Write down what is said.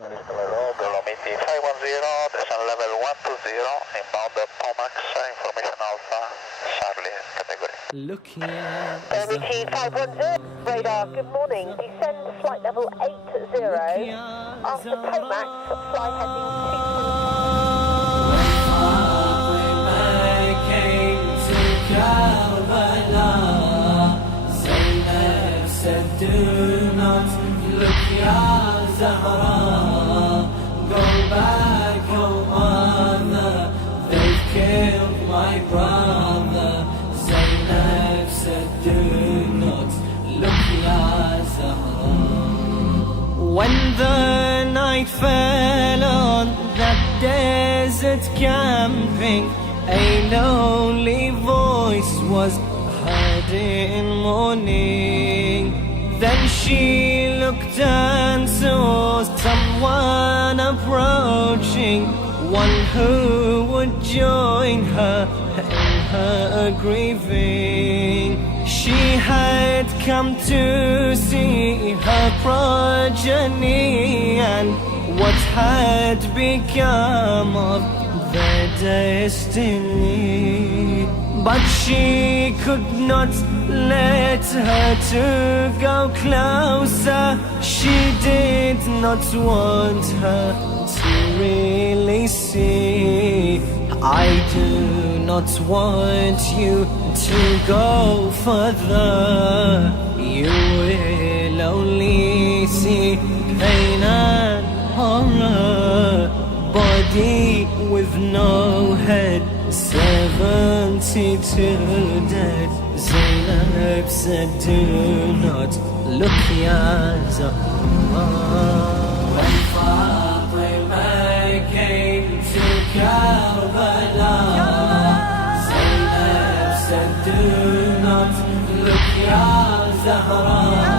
Dolomiti 510, descent level 120, inbound Pomax, information Alpha, Charlie category. Looking at Dolomiti 510, radar, good morning, descend flight level 80, after Pomax, fly heading 2. Do not look, Ya Zahra. Go back, oh mother. They've killed my brother. Zainab said, do not look, Ya Zahra. When the night fell on that desert camping, a lonely voice was heard in morning. Then she looked and saw someone approaching, one who would join her in her grieving. She had come to see her progeny and what had become of their destiny. But she could not let her two go closer. She did not want her to really see. I do not want you to go further. You will only see pain and horror. Body with no head, 72 dead. Zainab said, do not look, Ya Zahra. When Fatima came to Karbala, Zainab said, do not look, Ya Zahra.